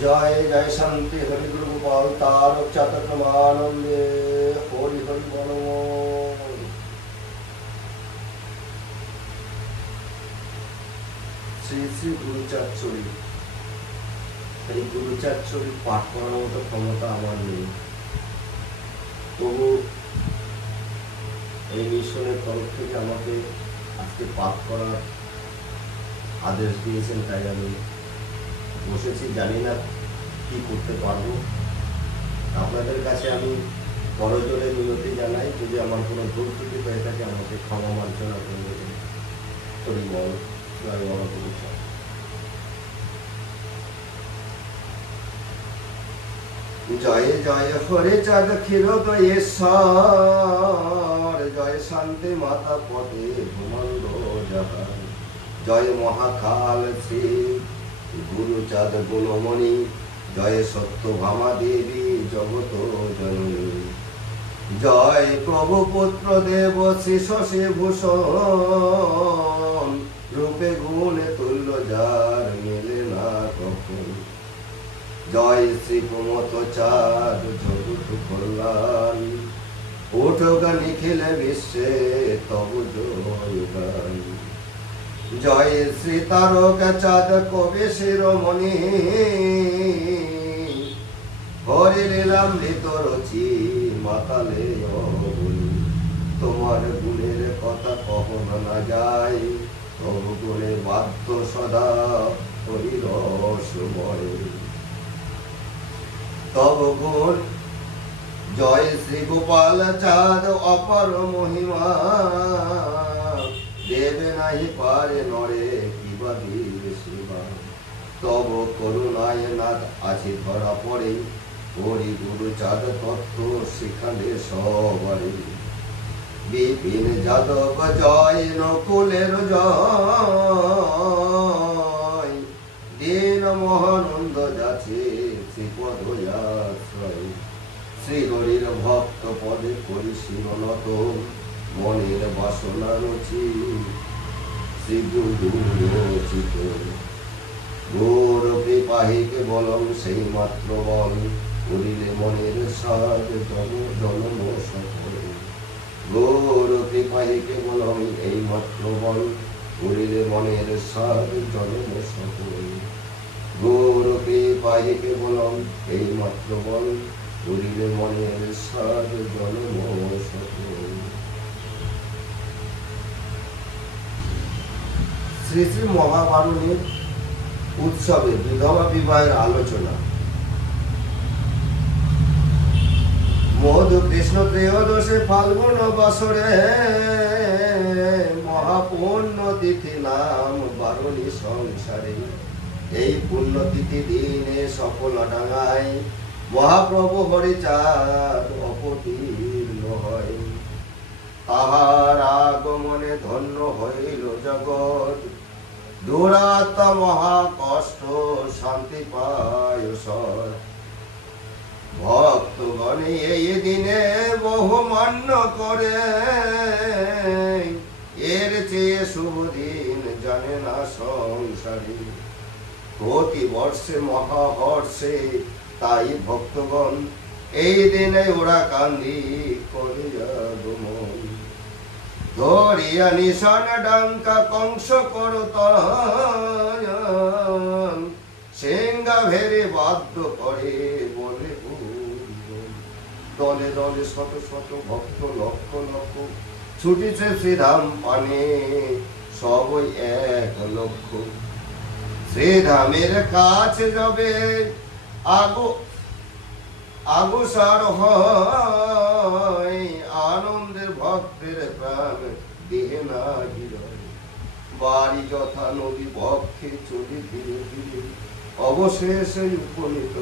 জয় জয় শান্তি হরি গুরু গোপাল তারক চাতকমানন্দে হরি হরি বল। শ্রী শ্রী গুরুচার্চরী, এই গুরুচার্চরী পাঠ করার মতো ক্ষমতা আমার নেই, তবু এই মিশনের তরফ থেকে আমাকে আজকে পাঠ করার আদেশ দিয়েছেন, তাই আমি বসেছি। জানি না কি করতে পারবো। আপনাদের কাছে আমি করজোড়ে মিনতি জানাই, যদি আমার কোনো ভুল ত্রুটি হয়ে থাকে আমাকে ক্ষমা মার্জনা করে দেবেন। হরি বল, জয় বল গুরুচা। জয় জয় হরে চাঁদ ক্ষীরোদয়েশ্বর, জয় শান্তি মাতা পদে ভূমন্ড জাহান, জয় মহাকাল শ্রী গুরুচাঁদ গুণমণি, জয় সত্যভামা দেবী জগত জননী, জয় প্রভু পুত্র দেব শিশে ভূষণ, রূপে গুণে তুল্য যার মেলে না কখন, জয় শ্রী প্রমত চাঁদ জগৎ কল্যাণ, ওঠোগা নিখিলে বিশ্বে তবু জয় গান, জয় শ্রী তারক চাঁদ কবি শিরোমণি, হরি লীলামৃত রচি মাতালে অবনি, তোমার গুণের কথা কখনো না যায়, তবু গুণে বাধ্য সদা হরি রসময়, তব গুণ জয় শ্রী গোপাল চাঁদ অপার মহিমা, দেবে নাহি পারে নরে কিবা দিবে সেবা, তব করুণায় নাথ আছে ধরা পড়ে, হরি গুরু চাঁদ তত্ত্ব শিখালে সবারে, বিপিন যাদব জয় নকুলের জয়, দীন মহানন্দ যাচ্ছে শ্রীপদ আশ্রয়, শ্রী হরির ভক্ত পদে করি শিরনত, মনের বাসনা রচি শ্রী গুরু রচিত, ঘোর কৃপাহিকে বলম সেই মাত্র বল, করিলে মনের সাজ জনম সফল, ঘোর কৃপাহিকে বলম এই মাত্র বল, করিলে মনের সাজ জনম সফল, ঘোর কৃপাহিকে বলম এই মাত্র বল, করিলে মনের সাজ জনম সফল। শ্রী শ্রী মহাবারুণী উৎসবে বিধবা বিবাহের আলোচনা। মধু কৃষ্ণ ত্রয়োদশে ফাল্গুন বাসরে, মহাপুণ্য তিথি নাম বারুণী সংসারে, এই পুণ্যতিথি দিনে সকল ডাঙায়, মহাপ্রভু হরিচাঁদ অবতীর্ণ হয়, তাহার আগমনে ধন্য হইল জগৎ, দুরাত্মা মহা কষ্ট শান্তি পায় সর, ভক্তগণে এই দিনে বহু মান্য করে, এর চেয়ে শুভ দিন জানে না সংসারে, প্রতি বর্ষে মহাহর্ষে তাই ভক্তগণ এই দিনে ওরা কান্দি করিয়া গমন, ধরিয়া নিশান ডাঙ্কা কংস করতন, সিংহা ভেরে বাধ্য করে বলে দলে দলে শত শত ভক্ত লক্ষ লক্ষ, ছুটিছে শ্রীধাম পানে সবই এক লক্ষ, শ্রীধামের কাছে যাবে আগুসার হয়, আনন্দের ভক্তের প্রাণ দেহে না হৃদয়, বাড়ি যথা নদী বক্ষে চলে ধীরে ধীরে, অবশেষে উপনীত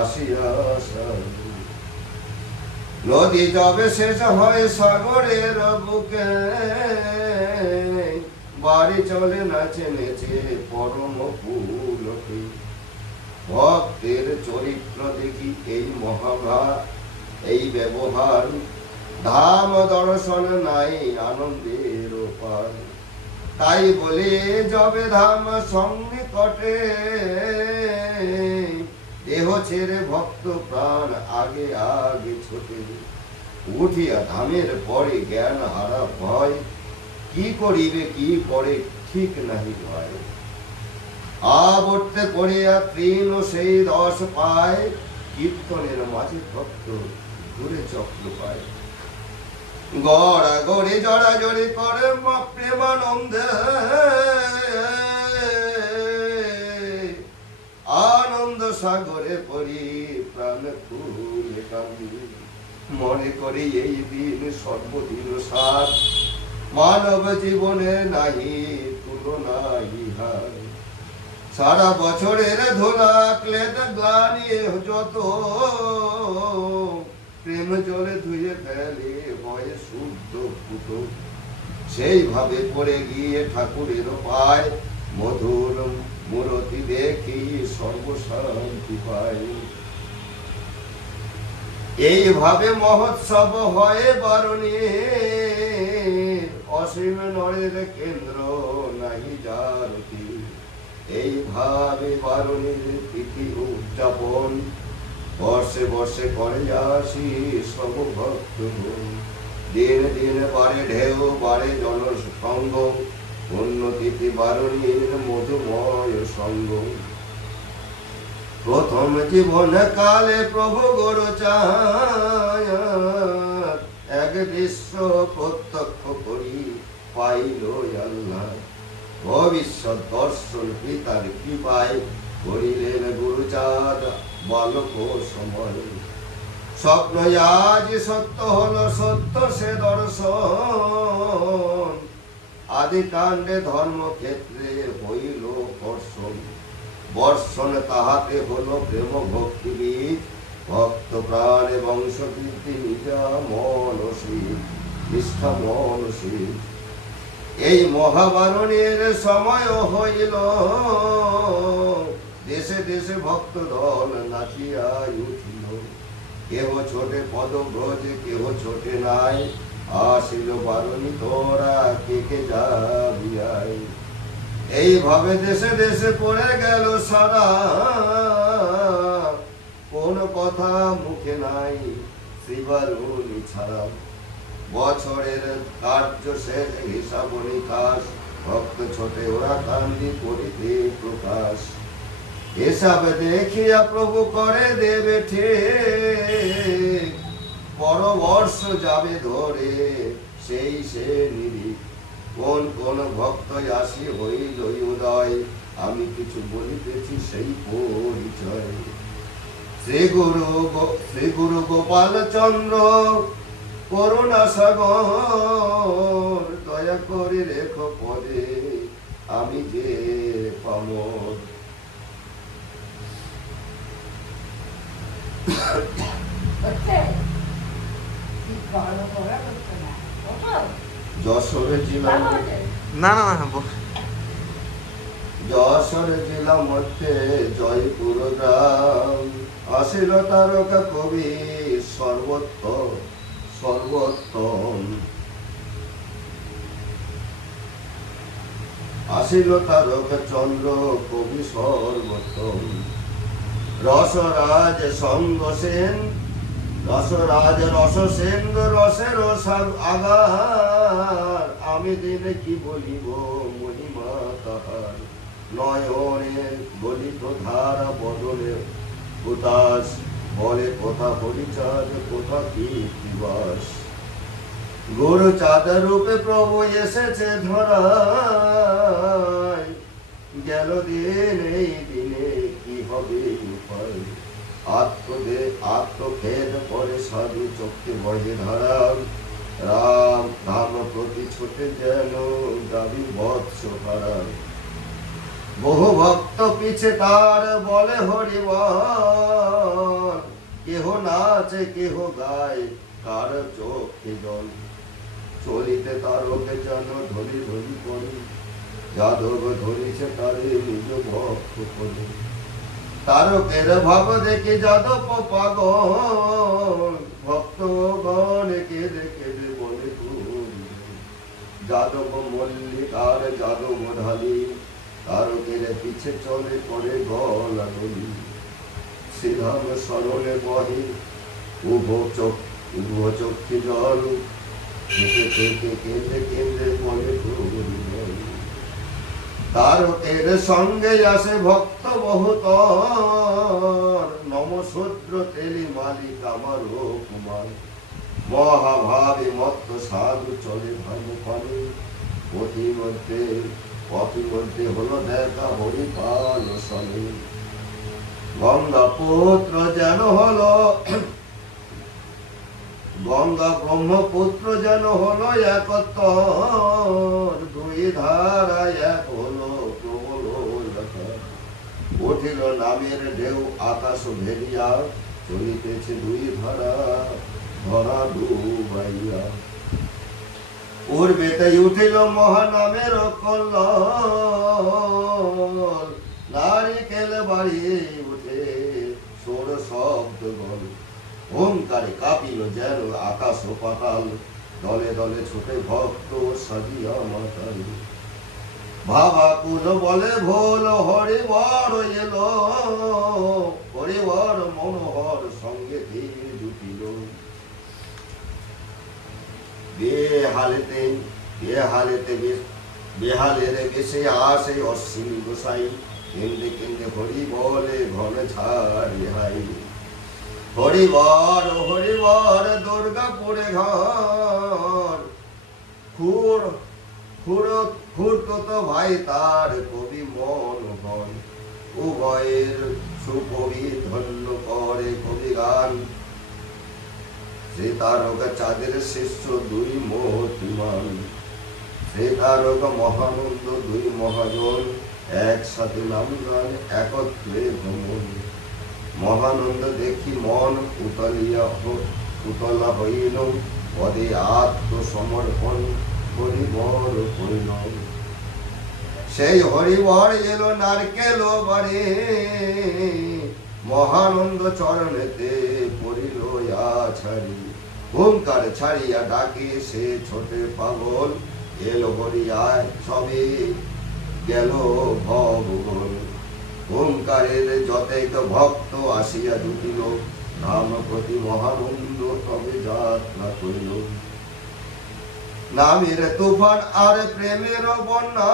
আসিয়া নদী যবে শেষ হয় সাগরের বুকে, বাড়ি চলে নাচে নেচে পরম পুলকে, ভক্তের চরিত্র দেখি এই মহাভার এই ব্যবহার, ধাম দর্শন নাই আনন্দের পার, তাই বলে যবে ধাম সন্নিকটে দেহ ছেড়ে ভক্ত প্রাণ আগে আগে ছোটে, উঠিয়া ধামের পরে জ্ঞান হারা ভয়, কি করিবে কি পরে ঠিক নাহি ভয়। আবর্তে পড়িয়া তৃণ সেই রস পায়, কীর্তনের মাঝে ভক্ত ঘুরে চক্র পায়। গড়া গড়ে জড়া জড়ি করে প্রেমানন্দে, আনন্দ সাগরে পড়ি প্রাণ খুলে কান্দি। মনে করি এই দিন সর্বদিন সার, মানব জীবনে নাহি তুলনা ইহার। সারা বছরের ধোলা ক্লেদ গ্লানি যত, প্রেম জলে ধুয়ে ফেলে হয় শুদ্ধ পুত। সেইভাবে পড়ে গিয়ে ঠাকুরের পায়, মধুর মূরতি দেখি সর্বশান্তি পায়। এইভাবে মহোৎসব হয় বারণী, অসীম নরের কেন্দ্র নাহি জারতি। এইভাবে বারণীর তিথি উদযাপন, বর্ষে বর্ষে করে আসি সব ভক্ত। দিন দিন বাড়ে ঢেউ বাড়ে জনসঙ্গ, পুণ্যতিথি বারণীর মধুময় সঙ্গ। প্রথম জীবন কালে প্রভু গোরচাঁদ, এক দৃশ্য প্রত্যক্ষ করি পাইল আল্লাহ। ভবিষ্যৎ দর্শন পিতার কৃপায় করিলেন গুরুচাঁদ বালক সময়। স্বপ্ন আজ সত্য হল সত্য সে দর্শন, আদি কাণ্ডে ধর্মক্ষেত্রে হইল বর্ষণ। বর্ষণ তাহাতে হল প্রেম ভক্তি বীজ, ভক্ত প্রাণে বংশ কীর্তি নিজা মনসী নিষ্ঠা মনসী। এই মহাবারণের সময় হইল, দেশে দেশে ভক্ত দল নাচিয়া উঠিল। কেহ ছোটে পদব্রজ কেহ ছোটে নাই, আসিল বারণী তোরা কে কে যাবি আয়। এইভাবে দেশে দেশে পড়ে গেল সারা, কোন কথা মুখে নাই শ্রীবারণী ছাড়া। বছরের কার্য শেষ হিসাব নিকাশ, ভক্ত ছোটে ওরা কান্দি করিতে প্রকাশ। হিসাব দেখিয়া প্রভু করে দেবে ঠিক, পরবর্ষ যাবে ধরে সেই সে নিরিখ। কোন কোন ভক্ত আসি হইল উদয়, আমি কিছু বলিতেছি সেই পরিচয়। শ্রী গুরু গোপাল চন্দ্র করুণা সাগর, দয়া করে রেখো পদে আমি যে পামর। যশোর জেলা না না না যশোর জেলা মধ্যে জয়পুর গ্রাম, আসিল তারকা কবি সর্বোত্তম। আসিল তারকা চন্দ্র কবি সর্বোত্তম। রসরাজ সঙ্গ সেন, রসরাজ রস সেন রসের আগার। আমি দিনে কি বলিব মহিমা তাহার, নয়নে গলিত ধারা বদলে উদাস। বলে কোথা হরিচাঁদ কোথা কীর্তিবাস। গুরুচাঁদ রূপে প্রভু এসেছে ধরায়, গেল দিন এই দিনে কি হবে উপায়। আত্মখেদ করে সাধু চক্ষে বহে ধারা, রাম ধাম প্রতি ছোটে যেন দাবি বৎস হারা। বহু ভক্ত পিছে তার বলে হরিবল, কেহ নাচে কেহ গায় কার চোখে জল। চলিতে তারকে যেন ধরি ধরি করে, যাদব ধরিছে তারে নিজ ভক্ত করে। তারকের ভাব দেখে যাদব পাগল, ভক্তগণ কেঁদে কেঁদে বলে যাদব মল্লিক আর যাদব ঢালি। তারকের ছেড়ে পিছে চলে করে গলা গলি, শ্রীধাম স্মরণে বহে উভ চক্ষি জল, থেকে থেকে কেন্দ্রে কেন্দ্রে বলে প্রভুরি বল। তারকের সঙ্গে আসে ভক্ত বহুতর, নমশূদ্র তেলি মালিক আমার কুমার, মহাভাবে মত্ত সাধু চলে ধর্মপানে, পথিমধ্যে হলো দেখা হরিপাল শনি। গঙ্গা পুত্র যেন হলো গঙ্গা ব্রহ্মপুত্র যেন হলো একত্তর, দুই ধারা এক হলো প্রবল লেখা। উঠিল নামের ঢেউ আকাশ ভেরিয়া, চলিতেছে দুই ধারা ধরা ডুবাইয়া। পূর্বেতে উঠিল মহানামের কল্লোল, নারিকেল বাড়িয়ে উঠে সোর শব্দ গল। ওঙ্কারে কাঁপিল যেন আকাশ ও পাতাল, দলে দলে ছুটে ভক্ত সাজিয়া মাতাল। ভাবাকুল বলে ভোল হরিবর এলো, হরিবর মনোহর সঙ্গে ধীর জুটিল। বেহালের বেশে আসে অশ্বিনী গোসাই, কেন্দ্রে কেন্দ্রে হরি বলে ঘন ছাড় হাই। হরিবর হরিবর দুর্গাপুরে ঘর, খুড়ত ভাই তার কবি মনোহর। উভয়ের সুকবি ধন্য করে কবি গান, সে তারকা চাঁদের শিষ্য দুই মতিমান। সে তারকা মহানন্দ দুই মহাজন, একসাথে নাম গান একত্রে ভ্রমণ। মহানন্দ দেখি মন উতলা হইল, পদে আত্মসমর্পণ হরিবর কইল। সেই হরিবর এলো নারকেল বাড়ি, মহানন্দ চরণেতে পড়িল ছাড়ি। ওঙ্কার ছাড়িয়া ডাকে সে ছোটে পাগল, এলো হরিয়ায় সবে গেল ভগবন। ওঙ্কারের যতেক ভক্ত আসিয়া জুটিল, নাম প্রতি মহানন্দ তবে যাত্রা করিল। নামের তুফান আর প্রেমের বন্যা,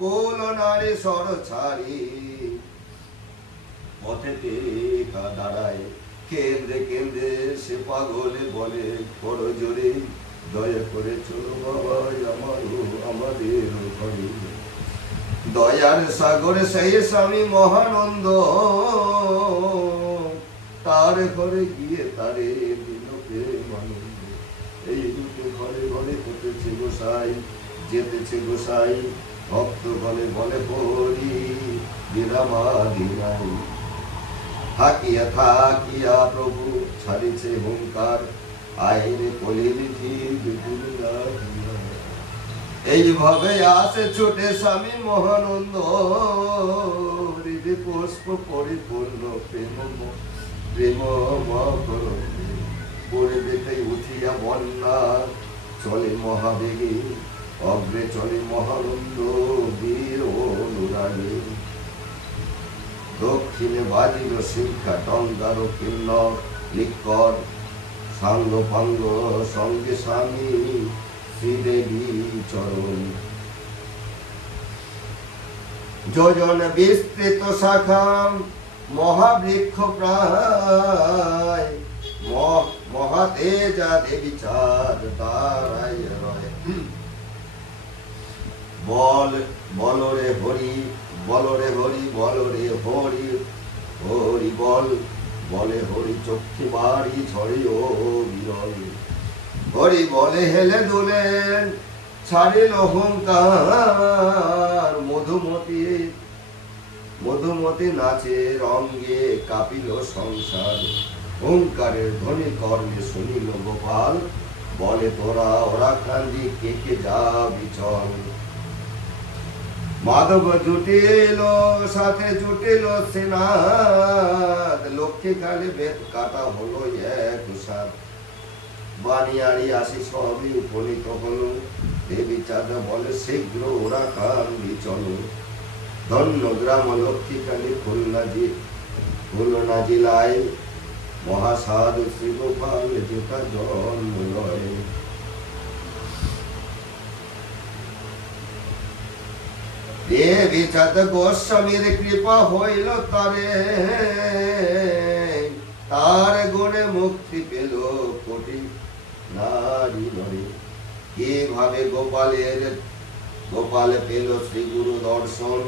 কোল নারী সর ছাড়ি পথেতে দাঁড়ায়। কেন্দ্রে কেন্দ্রে সে পাগলে বলে বড় জোরে, দয়া করে চলো বাবা আমাদের ঘরে। দয়ার সাগরে সেই স্বামী মহানন্দ, তার ঘরে গিয়ে তারে দিল প্রেমানন্দ। এই দুটো ঘরে ঘরে হতেছে গোসাই, যেতেছে গোসাই, ভক্ত বলে বলে হরি বিরামাদি নাই। থাকিয়া থাকিয়া প্রভু ছাড়িছে হুঙ্কার, আইরে কলির জীব দুর্গা। এইভাবে আসে ছোটে স্বামী মহানন্দ, হৃদয় পুষ্প পরিপূর্ণ প্রেম পরিবেতে উঠিয়া বন্যা, চলে মহাবেগে অগ্রে চলে মহানন্দ বীর অনুরাগে। দক্ষিণে বাজিল শিক্ষা টঙ্গার কিন্নর লিক্কর, সাঙ্গ পাঙ্গ সঙ্গে স্বামী শ্রীদেবী চরণ। যোজন বিস্তৃত শাখা মহাবৃক্ষ প্রায়, মহাতেজা দেবী চাঁদ তারাই রয়। বলরে হরি বলরে হরি বলরে হরি হরি বলে হরি চক্ষু বাড়ি ঝরে ও বিরল। হরি বলে হেলে দুলেন ছাড়িল অহংকার, মধুমতি নাচে রঙ্গে কাঁপিল সংসার। ওঙ্কারের ধ্বনি কর্ণে শুনিল গোপাল, বলে তোরা ওরা কান্দি কে যাবি চল। মাধব জুটিল সাথে জুটিল সেনাদ, লক্ষ্মী কালে বেদ কাটা হলো এক সাথ। বানিয়ারি আসি সবই উপনীত হলো, দেবী চাঁদ বলে শীঘ্র ওরা কান্দি চলো, ধন্য গ্রাম লক্ষ্মীকালী খুলনা জেলায় মহাসাধু শ্রী গোপাল যেটা জন্ম লয়। দেবী চাঁদ গোস্বামীর কৃপা হইল তারে, তার গুণে মুক্তি পেল কোটি নারী নরে। কিভাবে গোপাল পেল শ্রী গুরু দর্শন,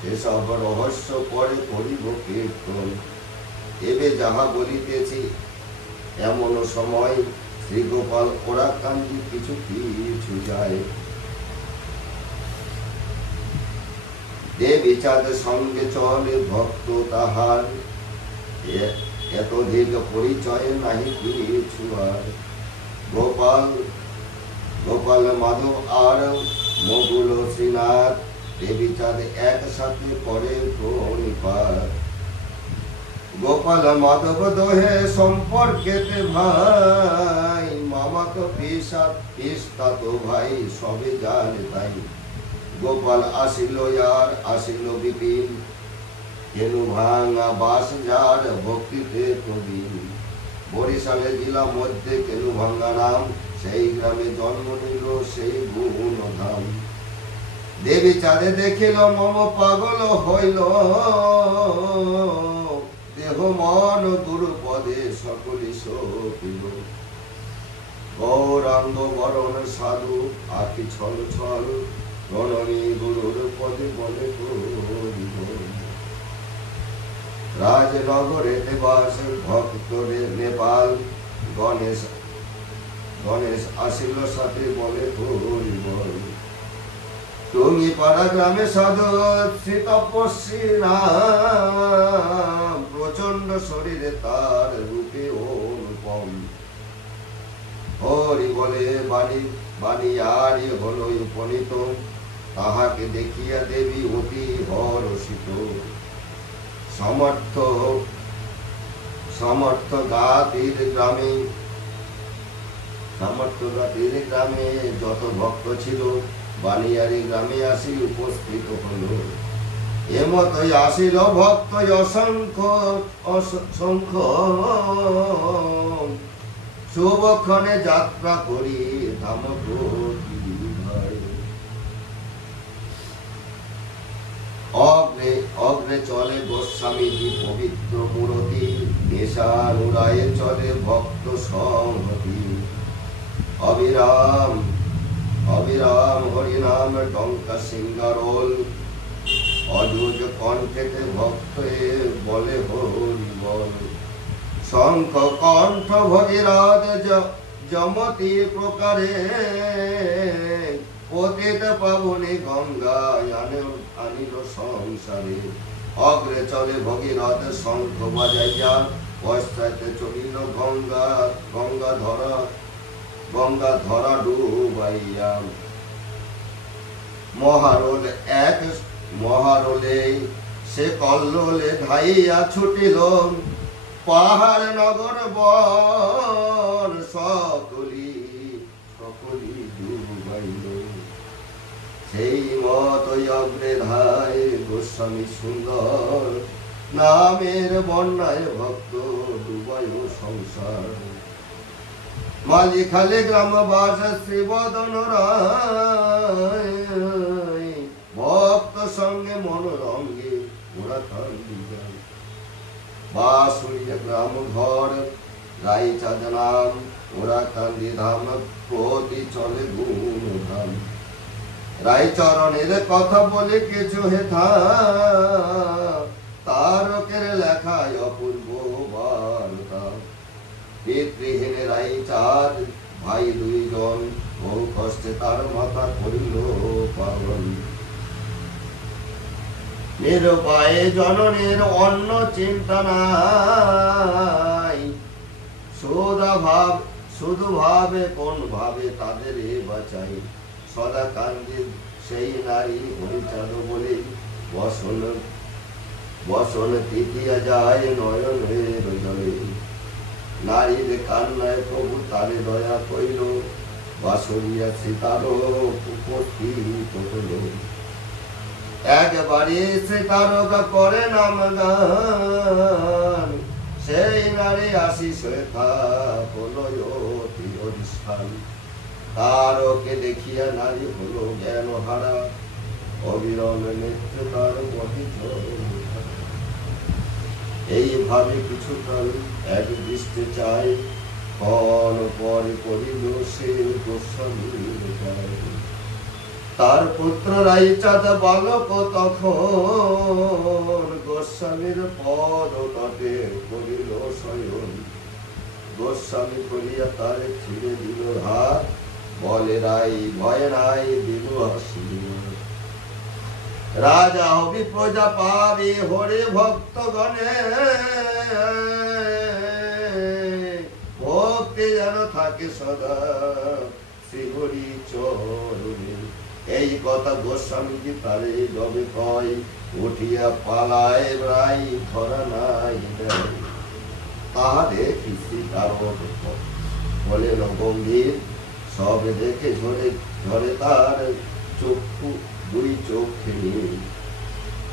সেসব রহস্য পরে করিব কীর্তন। এবে যাহা বলিতেছি এমন সময়, শ্রী গোপাল ওরা কান্দি কিছু কিছু যায়। দেবী চাঁদ সঙ্গে চলে ভক্ত তাহার, এতদিন পরিচয় নাহি কিছু আর। গোপাল মাধব আর মগুল শ্রীনাথ, দেবী চাঁদ একসাথে পড়ে প্রণিপাত। গোপাল মাধব দোহে সম্পর্কেতে ভাই, মামাতো পিস্তাতো ভাই সবে জানে তাই। গোপাল আসিল আর আসিল বিপিন, কেনু ভাঙা বাস যার ভক্তিতে প্রবীণ। বরিশালে জেলা মধ্যে কেনু ভাঙ্গা নাম, সেই গ্রামে জন্ম নিল সেই গুণধাম। দেবী চাঁদে দেখিল মম পাগল হইল, দেহ মন দুর্পদে সকলি সপিল। গৌরাঙ্গ বরণ সাধু আখি ছল ছল, প্রণমী গুরুর পদে বলে করিব। রাজনগরে দেবাস ভক্তরে নেপাল, গণেশ আসিল সাথে বলে হরিব। তুমি পাড়া গ্রামে সাধু শ্রী তপস্বী নাম, প্রচন্ড শরীরে তার রূপে অনুপম। হরি বলে বাণী আরি হল উপনীত, তাহাকে দেখিয়া দেবী অতি হরষিত। সমর্থ গাতির গ্রামে যত ভক্ত ছিল, বানিয়ারি গ্রামে আসি উপস্থিত হল। এমতই আসিল ভক্ত অসংখ্য, শুভক্ষণে যাত্রা করি ধাম অগ্রে চলে গোস্বামীজি পবিত্র মূরতি, নেশানুরায়ে চলে ভক্ত সংহতি। অবিরাম হরিনাম টঙ্কা সিঙ্গারোল, অযুজ কণ্ঠেতে ভক্ত বলে হরি বল। শঙ্খ কণ্ঠ ভগীরথ যমতি প্রকারে, পতিত পাবনে গঙ্গায় আনিল সংসারে। অগ্রে চলে ভগীরথ শঙ্খ বাজাইয়া, পশ্চাতে চলিল গঙ্গা ধরা ডুবাইয়া। মহারোলে সে কল্লোলে ধাইয়া ছুটিল, পাহাড় নগর বন সকলি ডুবাইল। সেই মতই অগ্রে ধায় গোস্বামী সুন্দর, নামের বন্যায় ভক্ত ডুবায় সংসার। মালিখালে গ্রামবাস শ্রীবদন রায়, ভক্ত সঙ্গে মনোরঙ্গে ওরা কান্দি যায়। বাসুরিয়া গ্রাম ঘর রায়চাঁদ নাম, ওরা কান্দি ধাম প্রতি চলে গুণধাম। রায়চরণের কথা বলে কিছু হেথা, তারকের লেখায় অপূর্ব বার্তা। পিতৃহীন রায়চাঁদ ভাই দুইজন, ও কষ্টে তার মাথা করিল পাগল। নিরুপায়ে জননীর অন্য চিন্তা নাই, শুধু ভাবে কোন ভাবে তাদের বাঁচাই। সদা কান্দি সেই নারী হরিচাঁদ বলে, বসন তৃতীয়া যায় নয়নের জলে। নারীর কান্নায় প্রভু তারে দয়া কইল, বাসরিয়া সীতারও উপস্থিত হলো। একবারে সীতারকা করে নাম গান, সেই নারী আশিস হলো অতি অধিষ্ঠান। তারকে দেখিয়া নারী হলো জ্ঞান হারা, অবিরল নেত্র তার পথে চলা। এইভাবে কিছুকাল এক দৃষ্টি চাই, ক্ষণ পরে পড়িল সে গোস্বামীর গায়ে। তার পুত্র রাইচাঁদ বালক তখন, গোস্বামীর পদ তটে করিল শয়ন। গোস্বামী করিয়া তার ছিঁড়ে দিল হাত, বলে রাই ভয় নাই দিল হাসি। রাজা হবি প্রজা পাবি হরে ভক্তগণে, ভক্তি যেন থাকে সদা শ্রীহরি চরণে। এই কথা গোস্বামীজি তারে যবে কয়, উঠিয়া পালায় রাই ধরা নাই দেয়। তাহা দেখি সীতার বলেন গম্ভীর, সব দেখে ঝরে ঝরে তার চক্ষু দুই চোখে।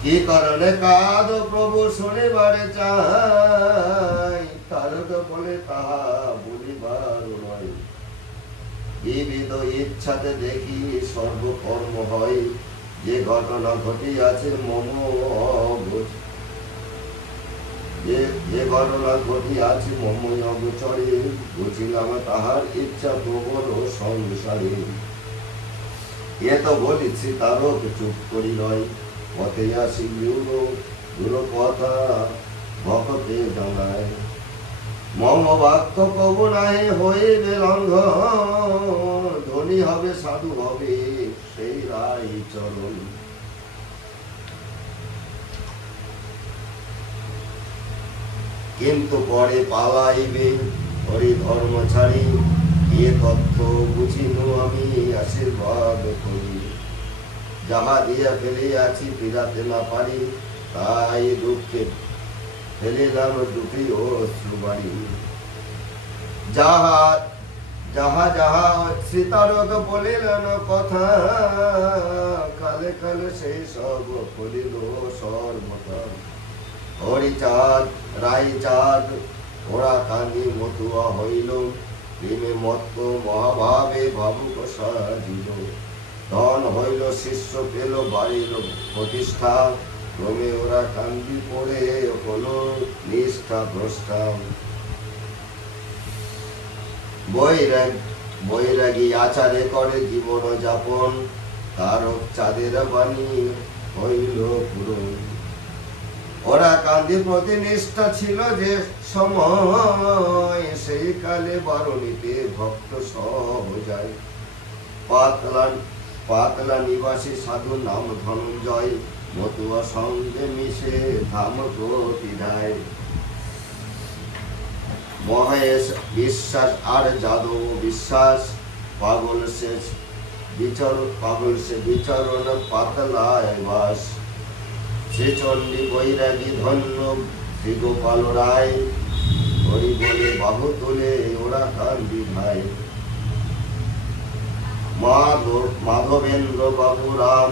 কি কারণে কাঁদ প্রভু শুনিবারে চাই, তারক বলে তাহা বলিবার নয়। বিবিধ ইচ্ছাতে দেখি সর্বকর্ম হয়, যে ঘটনা ঘটিয়াছে মম অগোচ, যে ঘটনা ঘটিয়াছে মম অগোচরে। বুঝিলাম তাহার ইচ্ছা প্রবল সংসারে। এ তো বলিছি তারক চুপ করি নয়, পথে আসি দূর কথা ভকতে জানায়। মম বাক্য কব নাই হইবে লঙ্ঘন, ধনী হবে সাধু হবে সেই রাই চরণ। কিন্তু পরে পালাইবে হরি ধর্ম ছাড়ি, এ তথ্য বুঝিনু আমি আশীর্বাদ করি। যাহা দিয়া ফেলিয়াছি ফিরাতে না পারি, তাই দুঃখে ফেলিলাম দুটি অশ্রুবাড়ি। যাহা যাহা যাহা সীতারক বলিলেন কথা, কালে কালে সেই সব ফলিল সর্বতা। হরিচাঁদ রাইচাঁদ ওরা কান্দি মতুয়া হইল, প্রেমে মত্ত মহাভাবে ভাবুক সাজিল। ধন হইল শিষ্য পেল বাড়িল প্রতিষ্ঠা, ক্রমে ওরা কান্দি পড়ে হলো নিষ্ঠা ভ্রষ্টা। বৈরাগী আচারে করে জীবন যাপন, তারক চাঁদের বাণী হইল পূরণ। ওরা কান্দি প্রতি নিষ্ঠা ছিল যে সময়, সেই কালে বারণীতে ভক্ত সহজায়। পাতলা নিবাসী সাধু নাম ধনঞ্জয়, মতুয়া সঙ্গে মিশে ধাম প্রতিধায়। মহেশ বিশ্বাস আর যাদব বিশ্বাস, পাগল সে বিচরণ পাতলায় বাস। শ্রী চণ্ডী বৈরাগী ধন্য শ্রী গোপাল রায়, হরি বলে বাহু তোলে ওরা কান্দি ভাই। মাধবেন্দ্র বাবু রাম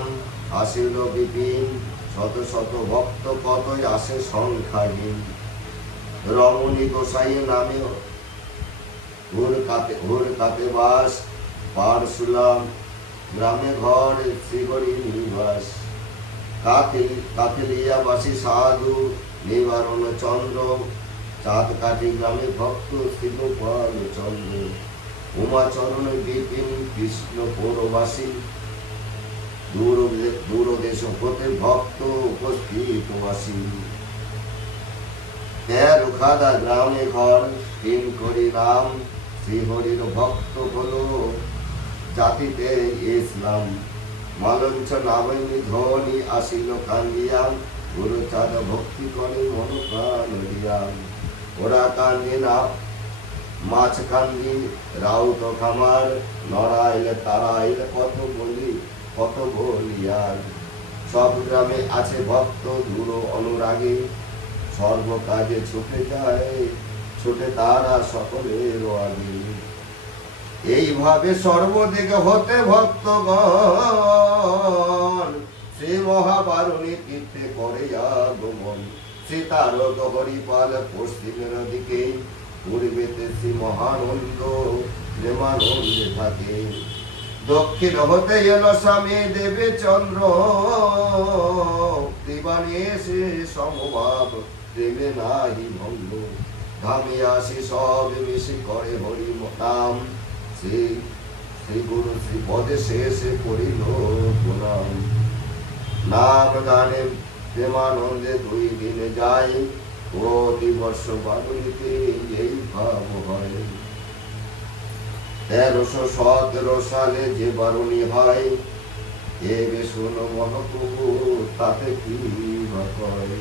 আসিল বিপিন, শত শত ভক্ত কতই আসে সংখ্যাহীন। রমণী গোসাই নামে হুর কাতে বাস, পারশুলাম গ্রামে ঘর শ্রীহরি নিবাস। কাকেলিয়াবাসী সাধু নিবারণ চন্দ্র, চাঁদ কাটি গ্রামে ভক্ত শ্রী গোপাল চন্দ্র। উমাচরণ বিপিন কৃষ্ণ পৌরবাসী, দূর দেশ হতে ভক্ত উপস্থিত আসি। তেরুখাদা গ্রামে ঘর তিন করি নাম, শ্রীহরির ভক্ত হলো জাতিতে ইসলাম। মালঞ্চ নামে ধ্বনি আসিল কান্দিয়া, গুরুচাঁদ ভক্তি করে মনোপ্রাণ দিয়া। ওরা কান্দি না মাছ কান্দি রাউত খামার, নড়াইলে তারাইলে কত বলিয়ার। সব গ্রামে আছে ভক্ত দূর অনুরাগী, সর্ব কাজে ছুটে যায় ছুটে তারা সকলের আগে। এইভাবে সর্বদিক হতে ভক্তগণ শ্রী মহাবারুণী তীর্থে করে আগমন। শ্রী তারক হরিপাল পশ্চিমের দিকে, পূর্বেতে শ্রী মহানন্দ প্রেমানন্দে থাকে। দক্ষিণ হতে এলো স্বামী দেবী চন্দ্র, দিবানে এসে সমভাব প্রেমে নাহি ভঙ্গ। ধামে আসি সব মিশে করে হরি নাম, শ্রী শ্রী গুরু শ্রী পদে শেষে করিল প্রণাম। নাম গানে প্রেমানন্দে 2 দিন যায়, প্রতি বর্ষ বারুণীতে এই ভাব হয়। 1317 সালে যে বারুণী হয়, এবে শোনো মহাপ্রভু তাতে কি বা হয়।